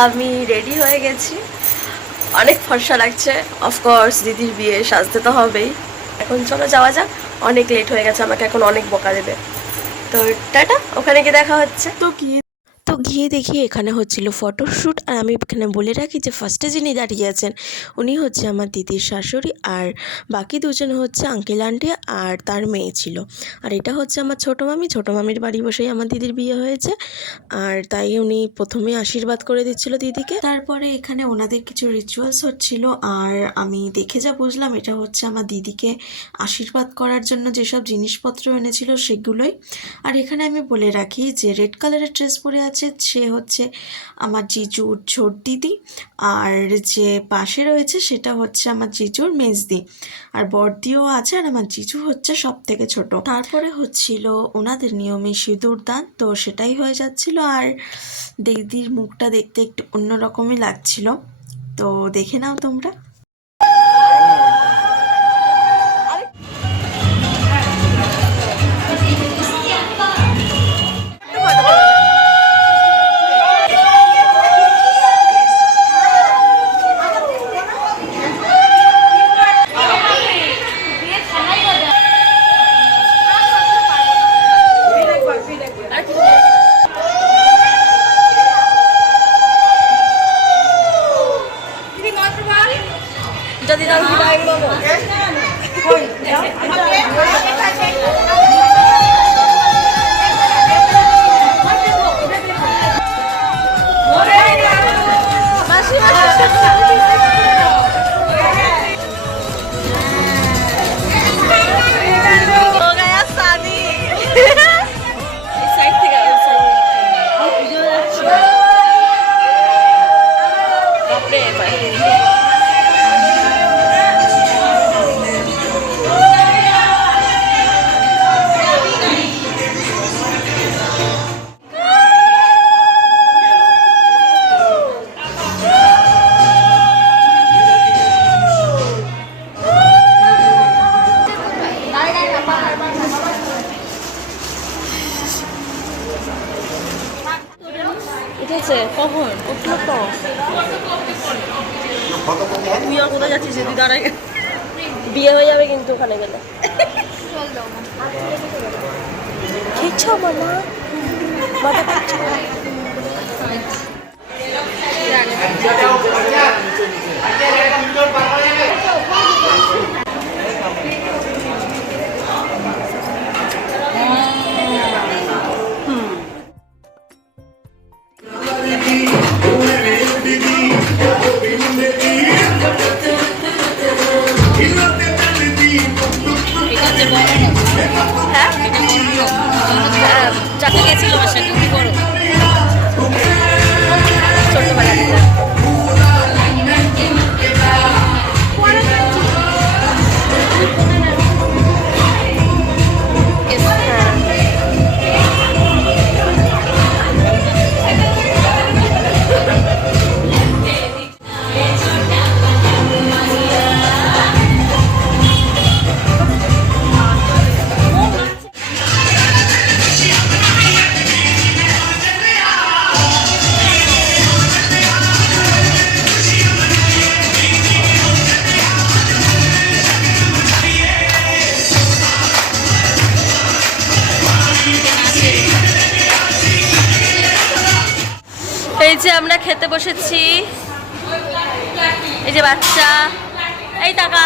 আমি রেডি হয়ে গেছি, অনেক ফর্সা লাগছে। অফকোর্স দিদির বিয়ে, সাজতে তো হবেই। এখন চলো যাওয়া যাক, অনেক লেট হয়ে গেছে, আমাকে এখন অনেক বকা দেবে। তো টাটা, ওখানে গিয়ে দেখা হচ্ছে। তো গিয়ে দেখি এখানে হচ্ছিল ফটোশ্যুট। আর আমি এখানে বলে রাখি যে ফার্স্টে যিনি দাঁড়িয়ে আছেন উনি হচ্ছে আমার দিদির শাশুড়ি, আর বাকি দুজন হচ্ছে আঙ্কেল আন্টি আর তার মেয়ে ছিল। আর এটা হচ্ছে আমার ছোটো মামি। ছোটো মামির বাড়ি বসেই আমার দিদির বিয়ে হয়েছে, আর তাই উনি প্রথমে আশীর্বাদ করে দিচ্ছিল দিদিকে। তারপরে এখানে ওনাদের কিছু রিচুয়ালস হচ্ছিল, আর আমি দেখে যা বুঝলাম এটা হচ্ছে আমার দিদিকে আশীর্বাদ করার জন্য যেসব জিনিসপত্র এনেছিল সেগুলোই। আর এখানে আমি বলে রাখি যে রেড কালারের ড্রেস পরে আছে সে হচ্ছে আমার জিজুর ছোট দিদি, আর যে পাশে রয়েছে সেটা হচ্ছে আমার জিজুর মেজদি, আর বড়দিও আছে, আর আমার জিজু হচ্ছে সব থেকে ছোট। তারপরে হচ্ছিল ওনাদের নিয়মে সিঁদুর দান, তো সেটাই হয়ে যাচ্ছিল। আর দিদির মুখটা দেখতে একটু অন্যরকমই লাগছিল, তো দেখে নাও তোমরা। যদি দাও উঠেছে কখন? উঠলো তো। তুই আর কোথায় যাচ্ছিস? দিদি দাঁড়ায়, বিয়ে হয়ে যাবে কিন্তু ওখানে গেলে। খেয়েছ মামা? মাথা খাচ্ছ? চাকরি গেছিল বাসা কি করো ছোটবেলা থেকে। এই যে আমরা খেতে বসেছি, এই যে বাচ্চা, এই টাকা,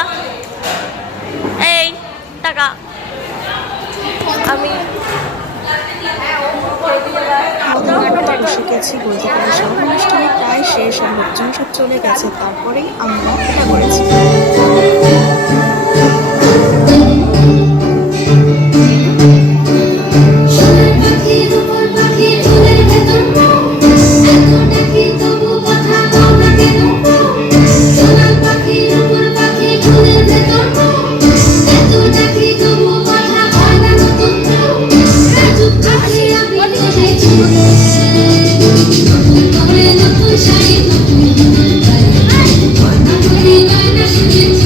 এই টাকা। আমি এসে গেছি বলতে পারি, সব অনুষ্ঠানে প্রায় শেষ, আর লোকজন সব চলে গেছে, তারপরেই আমরা এটা করেছি। Thank you.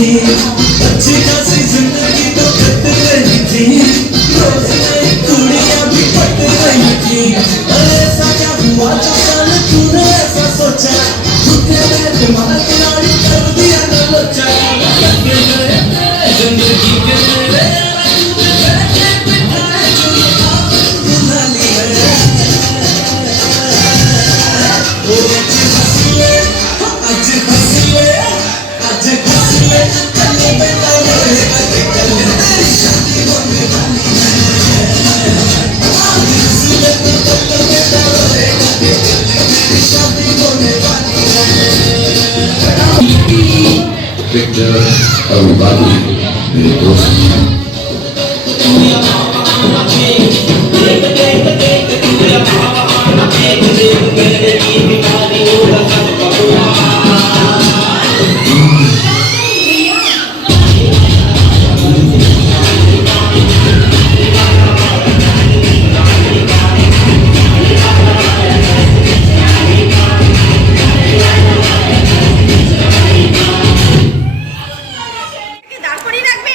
अच्छी खासी जिंदगी तो कट रही थी, रोज नई कुड़ियां भी पट रही थी। ऐसा क्या हुआ जो साले तूने ऐसा सोचा, झूठे में दिमाग खिलाड़ी कर दिया न लोचा। लगे गए जिंदगी के मेरे बैठे बिठाए जो बुला लिए। ओ आज हंस ले, आज हंस ले, कल बेटा रोएगा, कल तेरी शादी होने वाली है। आज हंस ले तो कल बेटा रोएगा, कल तेरी शादी होने वाली है। Victor Arubadi, मेरे दोस्त हैं।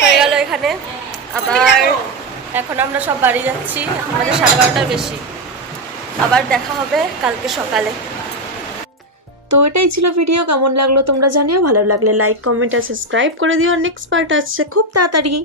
হয়ে গেল এখানে। আবার এখন আমরা সব বাড়ি যাচ্ছি, আমাদের 12:30টার বেশি। আবার দেখা হবে কালকে সকালে। তো এটাই ছিল ভিডিও, কেমন লাগলো তোমরা জানিও, ভালো লাগলে লাইক কমেন্ট আর সাবস্ক্রাইব করে দিও। নেক্সট পার্ট আসছে খুব তাড়াতাড়ি।